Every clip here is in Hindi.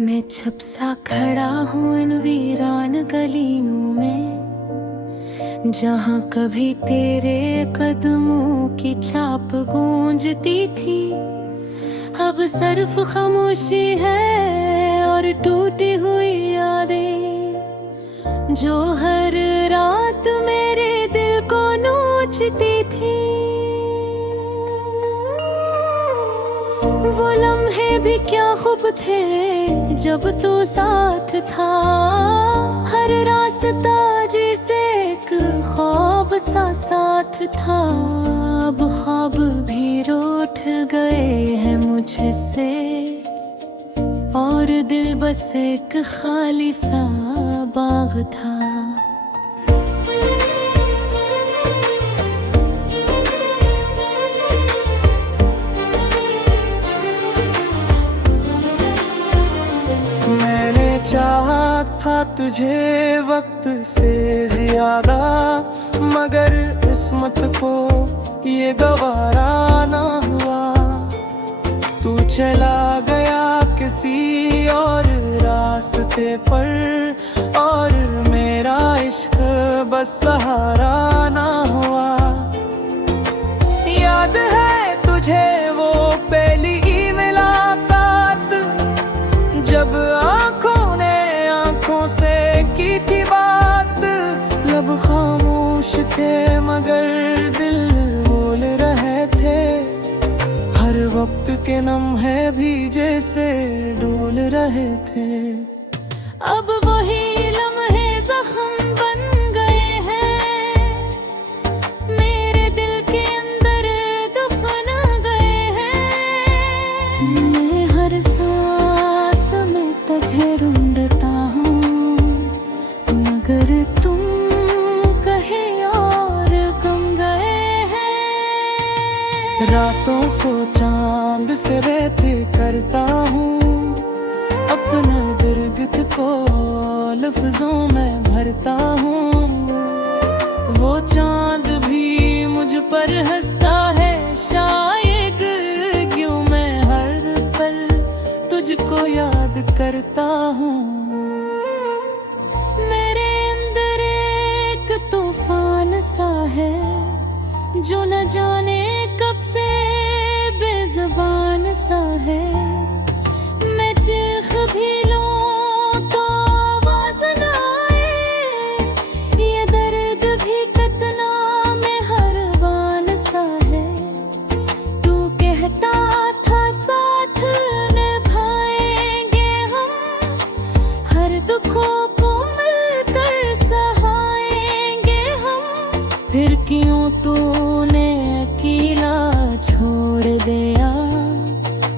मैं छप सा खड़ा हूँ इन वीरान गलियों में, जहाँ कभी तेरे कदमों की छाप गूंजती थी। अब सिर्फ खामोशी है और टूटी हुई यादें, जो हर रात मेरे दिल को नोचती थी। वो लम्हे भी क्या खूब थे जब तू साथ था, हर रास्ता जैसे एक ख्वाब सा साथ था। अब ख्वाब भी रूठ गए हैं मुझसे और दिल बस एक खाली सा बाग था। चाहा था तुझे वक्त से ज्यादा, मगर किस्मत को ये गवारा ना हुआ। तू चला गया किसी और रास्ते पर और मेरा इश्क बस सहारा ना हुआ। याद है तुझे वो पहली मुलाकात, जब आंखों से की थी बात। लब खामोश थे मगर दिल बोल रहे थे, हर वक्त के लम्हे भी जैसे डोल रहे थे। अब वही लम्हे जख्म बन गए हैं, मेरे दिल के अंदर दफन गए हैं। मैं हर सांस में तुझे ढूंढता हूँ, मगर तुम कहीं और गुम गए हैं। रातों को चांद से व्यथे करता हूँ, अपने दर्द को लफ्जों में भरता हूँ। वो चांद भी मुझ पर हंसता है शायद, क्यों मैं हर पल तुझको याद करता हूँ। मेरे अंदर एक तूफान सा है, जो न जाने कब से बेज़ुबान सा है। मैं चीख भी लूं तो आवाज़ न आए, ये दर्द भी कितना मेहरबान सा है। तू कहता था साथ निभाएंगे हम, हर दुखों को मिलकर सहाएंगे हम। फिर क्यों तूने अकेला छोड़ दिया,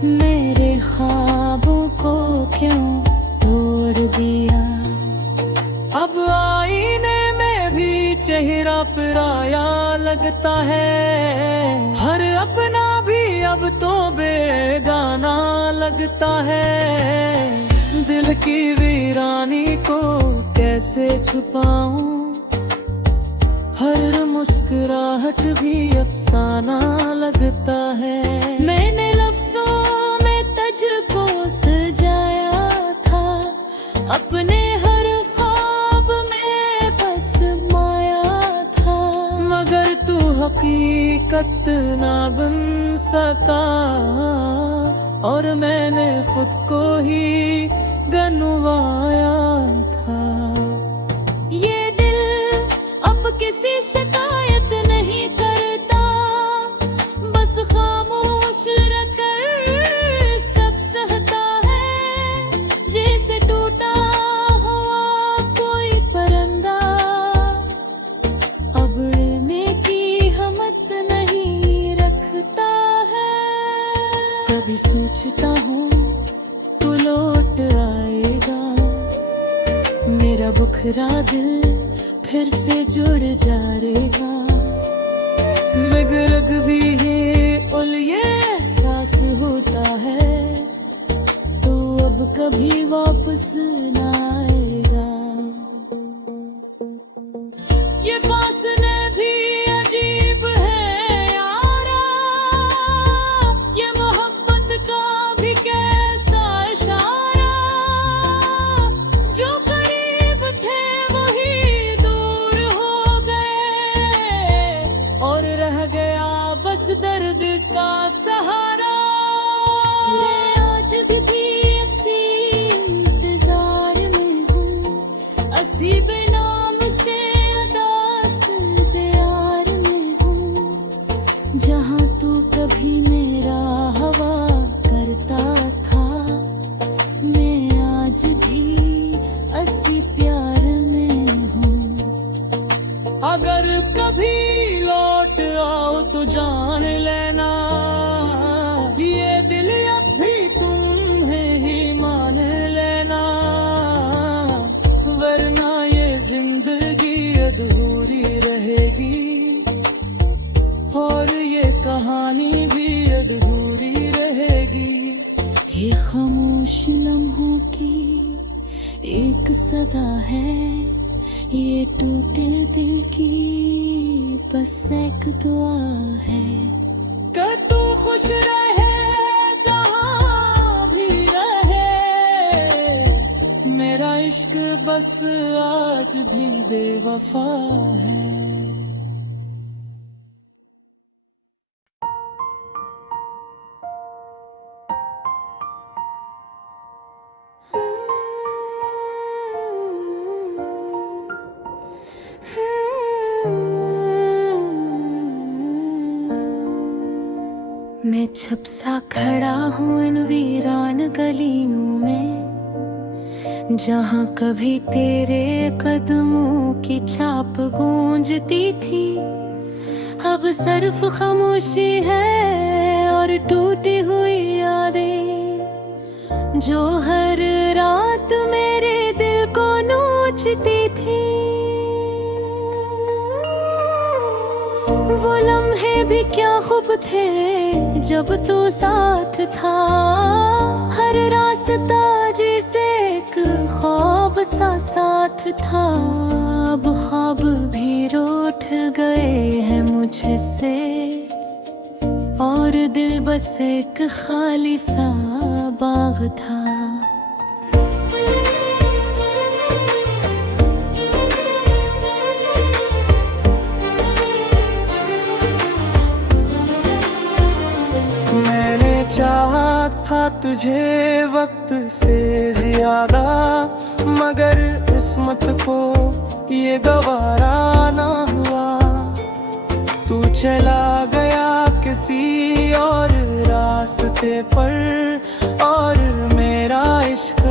मेरे ख्वाबों को क्यों तोड़ दिया। अब आईने में भी चेहरा पराया लगता है, हर अपना भी अब तो बेगाना लगता है। दिल की वीरानी को कैसे छुपाऊं, हर मुस्कुराहट भी अफसाना लगता है। मैंने लफ्जों में तुझको सजाया था, अपने हर ख्वाब में बस माया था। मगर तू हकीकत ना बन सका और मैंने खुद को ही गंवाया था। ये दिल अब किसी शिकायत नहीं करता, बस खामोश रहकर सब सहता है। जैसे टूटा हुआ कोई परिंदा, अब उड़ने की हिम्मत नहीं रखता है। कभी सोचता हूँ तू लौट आएगा, मेरा बुखरा दिल फिर से जुड़ जाएगा। मगर भी है और ये एहसास होता है, तो अब कभी वापस ना आएगा। ये फासले भी अजीब है यारा, ये मोहब्बत का भी कैसा इशारा। खामोश लम्हों की एक सदा है, ये टूटे दिल की बस एक दुआ है कि तू खुश रहे जहाँ भी रहे, मेरा इश्क बस आज भी बेवफा है। मैं छप सा खड़ा हूँ इन वीरान गलियों में, जहाँ कभी तेरे कदमों की छाप गूंजती थी। अब सिर्फ खामोशी है और टूटी हुई यादें, जो हर रात मेरे दिल को नोचती थी। वो लम्हे भी क्या खूब थे जब तू साथ था, हर रास्ता जैसे एक ख्वाब सा साथ था। अब ख्वाब भी रूठ गए हैं मुझसे, और दिल बस एक खाली सा बाग था। मैंने चाहा था तुझे वक्त से ज्यादा, मगर किस्मत को ये गवारा ना हुआ। तू चला गया किसी और रास्ते पर, और मेरा इश्क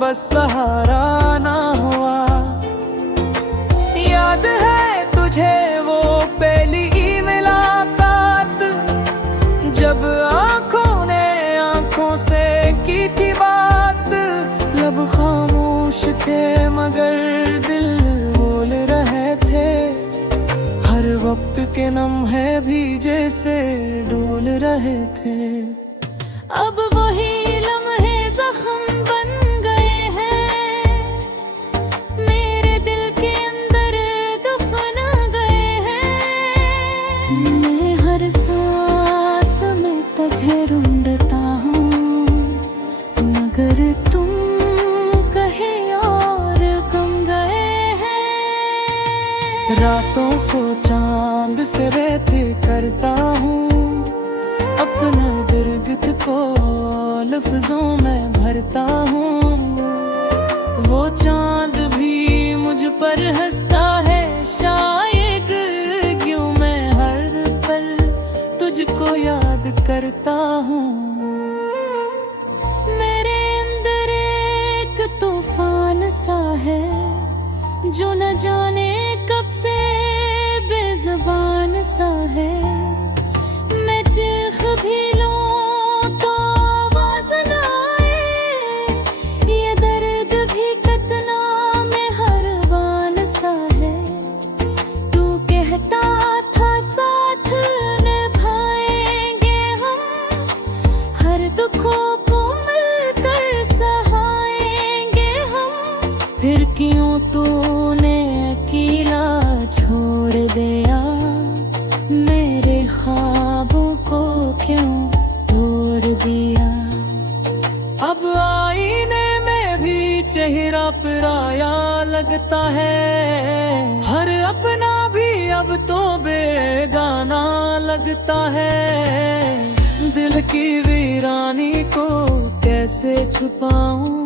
बस सहारा ना हुआ। याद है तुझे वो पहली मुलाकात, जब आँखों ने आँखों से की थी बात। लब खामोश थे मगर दिल बोल रहे थे, हर वक्त के लम्हे भी जैसे डोल रहे थे। अब वही लम्हे जख्म बन गए हैं, मेरे दिल के अंदर दफन गए हैं। मैं हर सांस में तुझे ढूंढता हूँ, मगर तुम कहीं और गुम गए हैं। रातों को चांद से रहते करता हूँ, अपना दर्द को लफ्जों में भरता हूँ। वो चांद भी मुझ पर हंसता है शायद, क्यों मैं हर पल तुझको याद करता हूँ। मेरे अंदर एक तूफान सा है, जो न जाने कब से बेज़ुबान सा है। मैं चीख भी लूं तो आवाज़ न आए, ये दर्द भी कितना मेहरबान सा है। तू कहता था साथ निभाएंगे हम, हर दुखों को मिलकर सहाएंगे हम। फिर क्यों तूने अकेला छोड़ दिया, मेरे ख्वाबों को क्यों तोड़ दिया। अब आईने में भी चेहरा पराया लगता है, हर अपना भी अब तो बेगाना लगता है। दिल की वीरानी को कैसे छुपाऊं,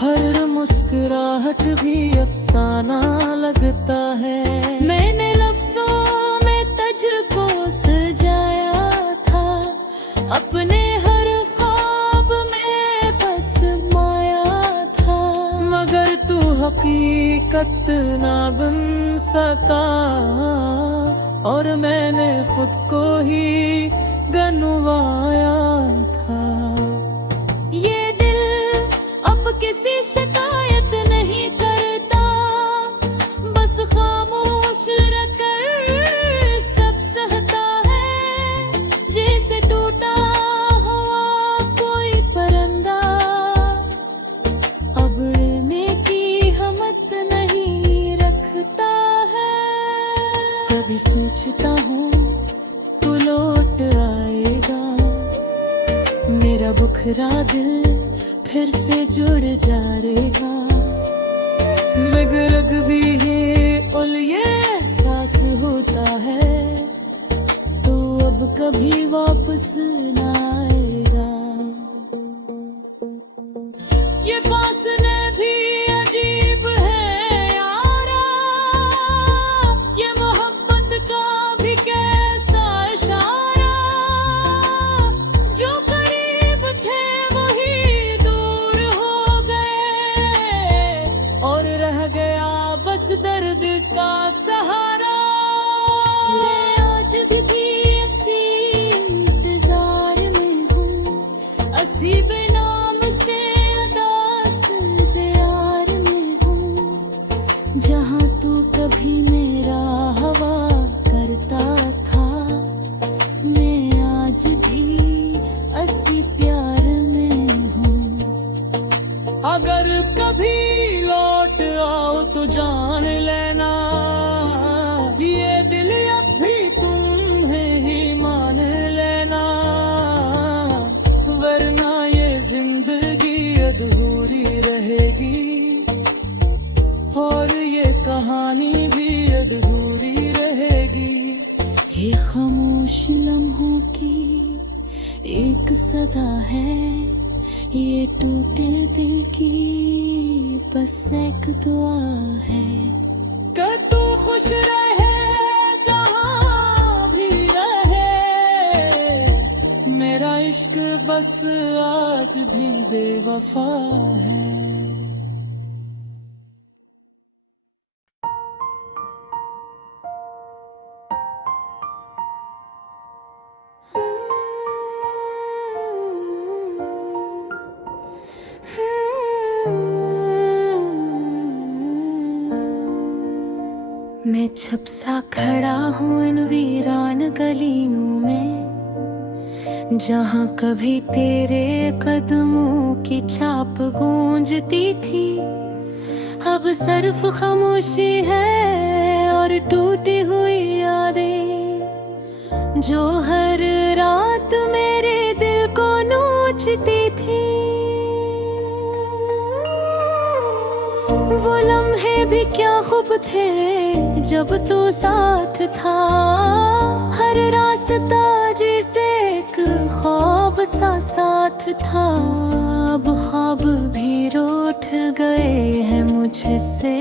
हर मुस्कुराहट भी अफसाना लगता है। मैंने लफ्जों में तुझको सजाया था, अपने हर ख्वाब में बस माया था। मगर तू हकीकत ना बन सका, और मैंने खुद को ही गंवाया था। ये दिल अब किसी शिकायत नहीं करता, बस खामोश रहकर सब सहता है। जैसे टूटा हुआ कोई दिल फिर से जुड़ जाएगा। मगर भी ये और ये एहसास होता है तो अब कभी वापस ना आएगा। ये फासले भी अजीब है यारा, ये मोहब्बत का भी कैसा इशारा। जो करीब थे वही दूर हो गए और रह गया बस दर्द का सहारा। मैं आज भी ऐसी इंतजार में हूँ, ऐसी बेनाम से अदास प्यार में हूँ। जहाँ तू कभी मेरा हवा करता था, मैं आज भी ऐसी प्यार में हूँ। अगर कभी लौट आओ तो जान लेना, ये दिल अब भी तुम्हें ही मान लेना। वरना ये जिंदगी अधूरी रहेगी और ये कहानी भी अधूरी रहेगी। ये खामोश लम्हों की एक सदा है, ये टूटे दिल की बस एक दुआ है। कि तू खुश रहे जहाँ भी रहे, मेरा इश्क बस आज भी बेवफा है। मैं छप सा खड़ा हूँ इन वीरान गलियों में, जहाँ कभी तेरे कदमों की छाप गूंजती थी। अब सिर्फ खामोशी है और टूटी हुई यादें, जो हर रात मेरे दिल को नोचती थी। वो लम्हे भी क्या खूब थे जब तू साथ था, हर रास्ता जैसे एक ख्वाब सा साथ था। अब ख्वाब भी रूठ गए हैं मुझसे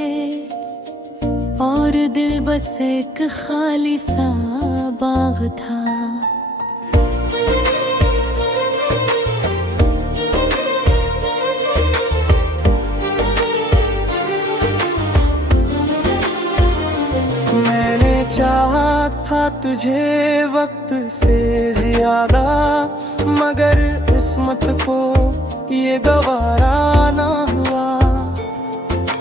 और दिल बस एक खाली सा बाग था। मैंने चाहा था तुझे वक्त से ज्यादा, मगर किस्मत को ये गवारा ना हुआ।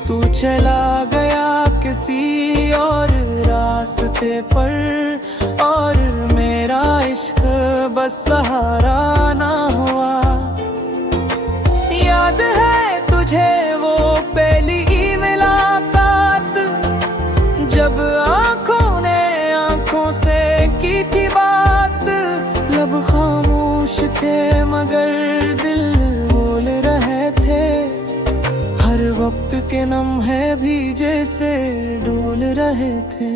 तू चला गया किसी और रास्ते पर और मेरा इश्क बस सहारा ना हुआ। याद है तुझे वो पहली मुलाकात, जब आंखों ने आंखों से की थी बात। लब खामोश थे मगर दिल बोल रहे थे, हर वक्त के लम्हे भी जैसे डोल रहे थे।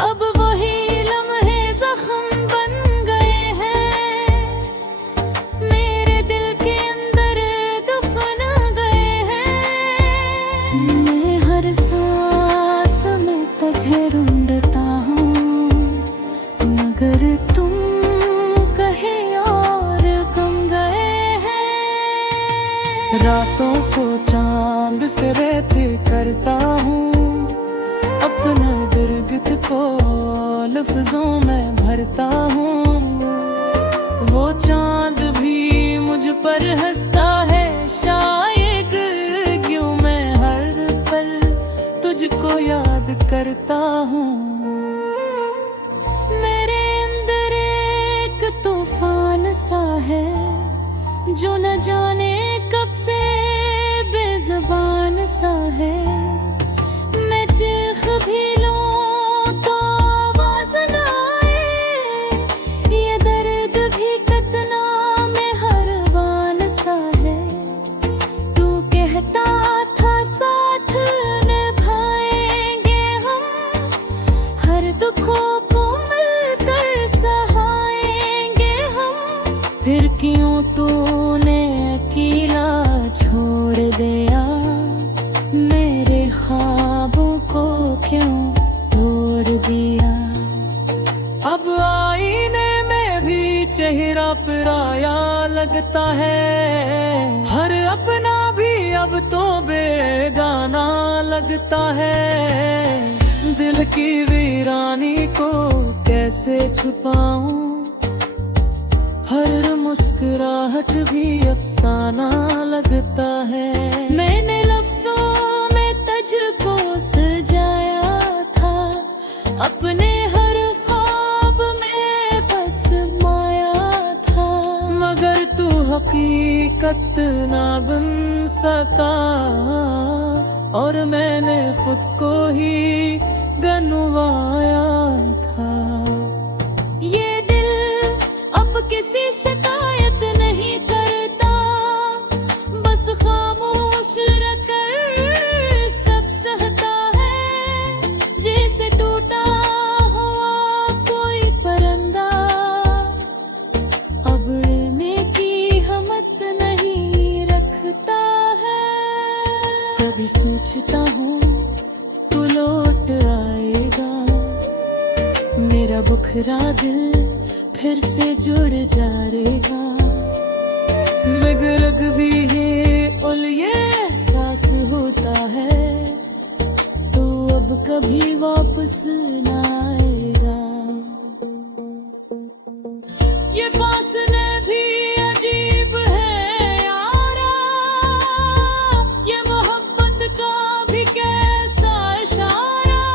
अब वही लम्हे जख्म बन गए हैं, मेरे दिल के अंदर दफन गए हैं। मैं हर सांस में तुझे ढूंढता हूँ, मगर तुम कहीं और गुम गए हैं। रातों को चांद से रहते करता हूँ, अपना दर्द को लफ्जों में भरता हूँ। वो चांद भी मुझ पर हंसता है शायद, क्यों मैं हर पल तुझको याद करता हूँ। मेरे अंदर एक तूफान सा है, जो न जाने कब से बेज़बान सा है। मैं चीख भी लूं तो आवाज न आए, ये दर्द भी कितना में हर बान लगता है, हर अपना भी अब तो बेगाना लगता है। दिल की वीरानी को कैसे छुपाऊं, हर मुस्कुराहट भी अफसाना लगता है। मैंने लफ्जों में तुझको सजाया था, अपने हर ख्वाब में बस माया था, मगर तू हकीकत ना बन सका, और मैंने खुद को ही गंवाया था। ये दिल अब किसी शिकायत नहीं करता, बस खामोश रहकर सब सहता है, जैसे टूटा हुआ कोई परिंदा अब उड़ने की हिम्मत नहीं रखता है। कभी सोचता हूँ तू लौट आएगा, मेरा बुखरा दिल फिर से जुड़ जाएगा। मगर भी है और ये एहसास होता है, तो अब कभी वापस ना आएगा। ये फासले भी अजीब है यारा, ये मोहब्बत का भी कैसा इशारा,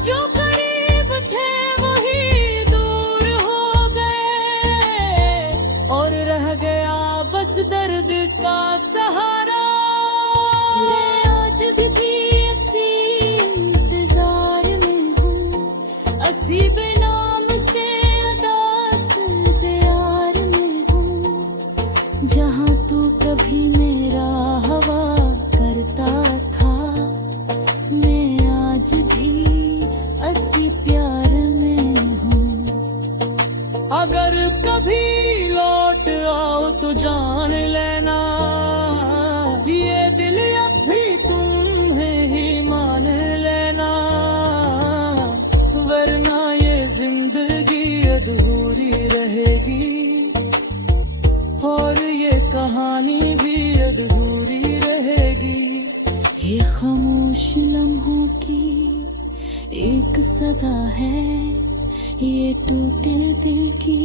जो करीब थे वही दूर हो गए, और रह गया बस दर्द का सहारा। मैं आज भी इसी इंतजार में हूँ, असी बेनाम से अदास प्यार में हूँ, जहाँ तू कभी मेरा हवा करता था, मैं आज भी असी प्यार में हूँ। अगर कभी लौट आओ तो जान लेना, ये दिल अब भी तुम्हें ही मान लेना, वरना ये जिंदगी अधूरी रहेगी, और ये कहानी भी अधूरी रहेगी। ये खामोश लम्हों की एक सदा है, ये टूटे दिल की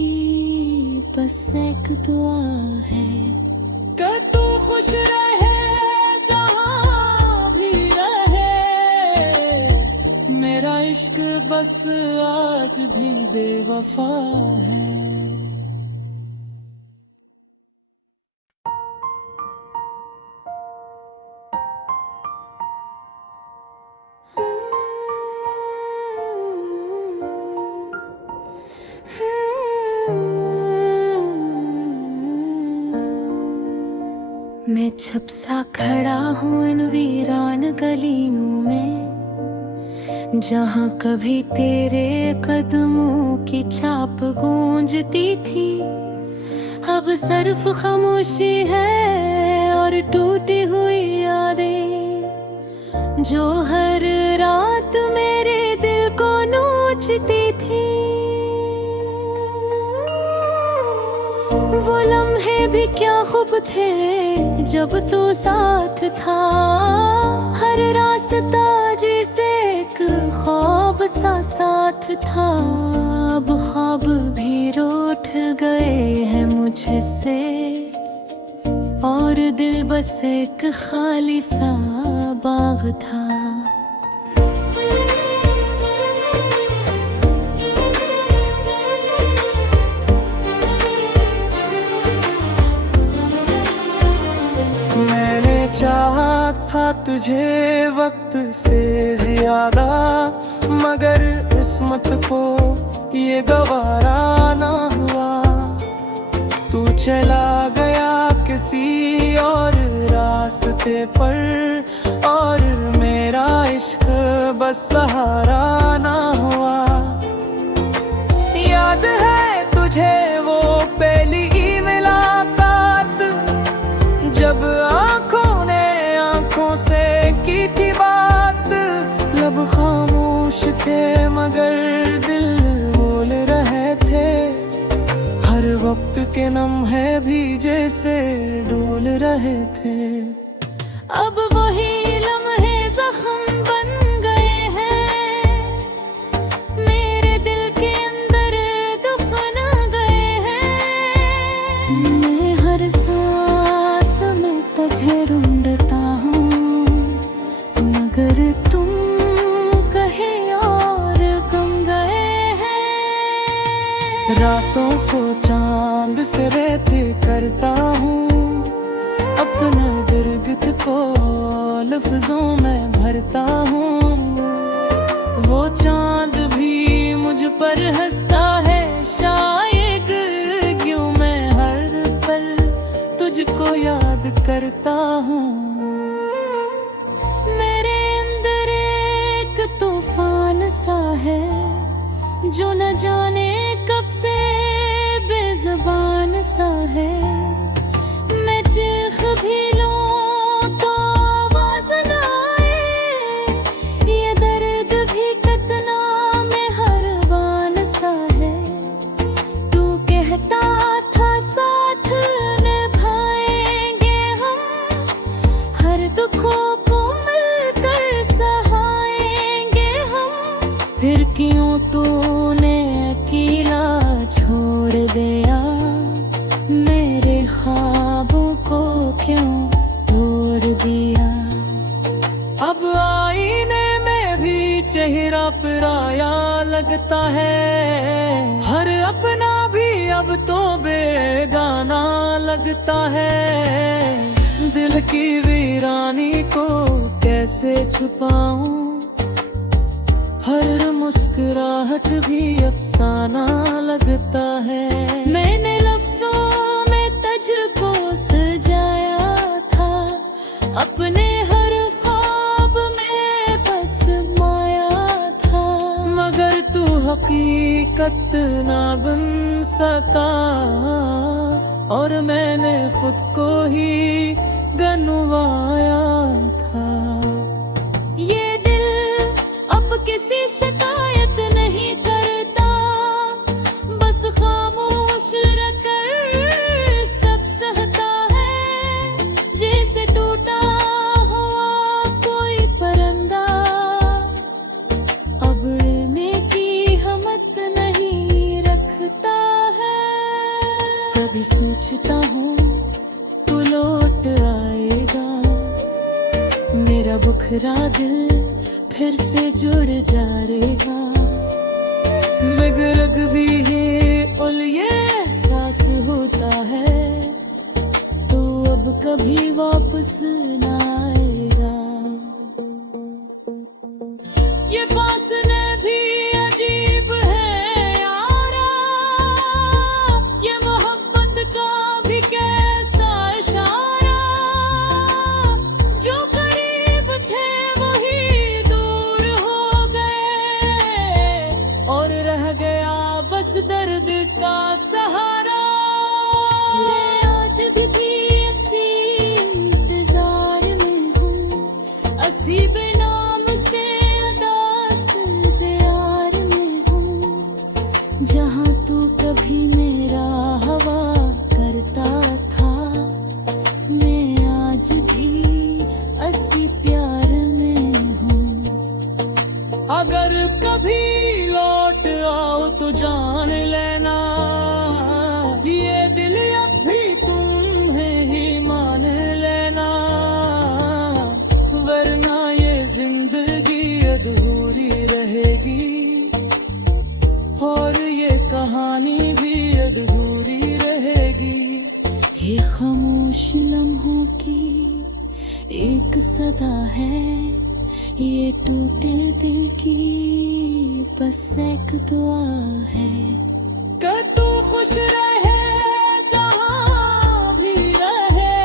बस एक दुआ है। कि तू खुश रहे जहाँ भी रहे, मेरा इश्क बस आज भी बेवफा है। मैं छप सा खड़ा हूँ इन वीरान गलियों में, जहाँ कभी तेरे कदमों की छाप गूंजती थी, अब सिर्फ खामोशी है और टूटी हुई यादें, जो हर रात मेरे दिल को नोचती थी। वो लम्हे भी क्या खूब थे जब तू साथ था, हर रास्ता जैसे एक ख्वाब सा साथ था, अब ख्वाब भी रूठ गए हैं मुझसे, और दिल बस एक खाली सा बाग था। चाहा था तुझे वक्त से ज्यादा, मगर किस्मत को ये गवारा ना हुआ। तू चला गया किसी और रास्ते पर, और मेरा इश्क बस सहारा ना हुआ। याद है तुझे वो पहली मुलाकात, जब आंखों ने आंखों से की थी बात, लब खामोश थे मगर दिल बोल रहे थे, हर वक्त के लम्हे भी जैसे डोल रहे थे। अब वही लम्हे जख्म बन गए हैं, मेरे दिल के अंदर दफन गए हैं। मैं हर सांस में तुझे ढूंढता हूँ, मगर तुम कहीं और गुम गए हैं। रातों को चांद से रहते करता हूँ, अपने गिरगिट को लफ्जों में भरता हूँ। वो चांद भी मुझ पर हंसता है, शायद क्यों मैं हर पल तुझको याद करता हूँ। मेरे अंदर एक तूफान सा है, जो न जाने कब से बेज़ुबान सा है। मैं चीख भी लूं तो आवाज़ न आए, ये दर्द भी कितना मेहरबान सा है। तू कहता था साथ निभाएंगे हम, हर दुखों को मिलकर सहाएंगे हम। फिर क्यों तूने अकेला छोड़ दिया, मेरे ख्वाबों को क्यों तोड़ दिया। अब आईने में भी चेहरा पराया लगता है, हर अपना भी अब तो बेगाना लगता है। दिल की वीरानी को कैसे छुपाऊं, हर मुस्कुराहट भी अफसाना लगता है। मैंने लफ्जों में तुझको सजाया था, अपने हर ख्वाब में बस माया था। मगर तू हकीकत ना बन सका, और मैंने खुद को ही गंवाया था। ये दिल अब किसी शिकायत नहीं करता, बस खामोश रहकर सब सहता है। जैसे टूटा हुआ कोई परिंदा, अब उड़ने की हिम्मत नहीं रखता है। कभी सोचता हूँ तू लौट आएगा, मेरा बुखरा दिल फिर से जुड़ जाएगा। मगर भी है और ये एहसास होता है, तो अब कभी वापस ना आएगा। ये फासले भी अजीब है यारा, ये मोहब्बत का भी कैसा इशारा। जो करीब थे वही दूर हो गए, और रह गया बस दर्द का सहारा। मैं आज भी इसी इंतजार में हूँ, असी बेनाम से अदास प्यार में हूँ। जहाँ तू कभी मेरा हवा करता था, मैं आज भी असी प्यार में हूँ। अगर कभी लौट आओ तो जान लेना, ये दिल अब भी तुम्हें ही मान लेना। वरना ये जिंदगी अधूरी रहेगी, और ये कहानी भी अधूरी रहेगी। ये खामोश लम्हों की एक सदा है, ये टूटे दिल की बस एक दुआ है। कि तू खुश रहे जहाँ भी रहे,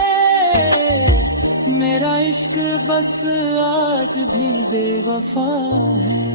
मेरा इश्क बस आज भी बेवफा है।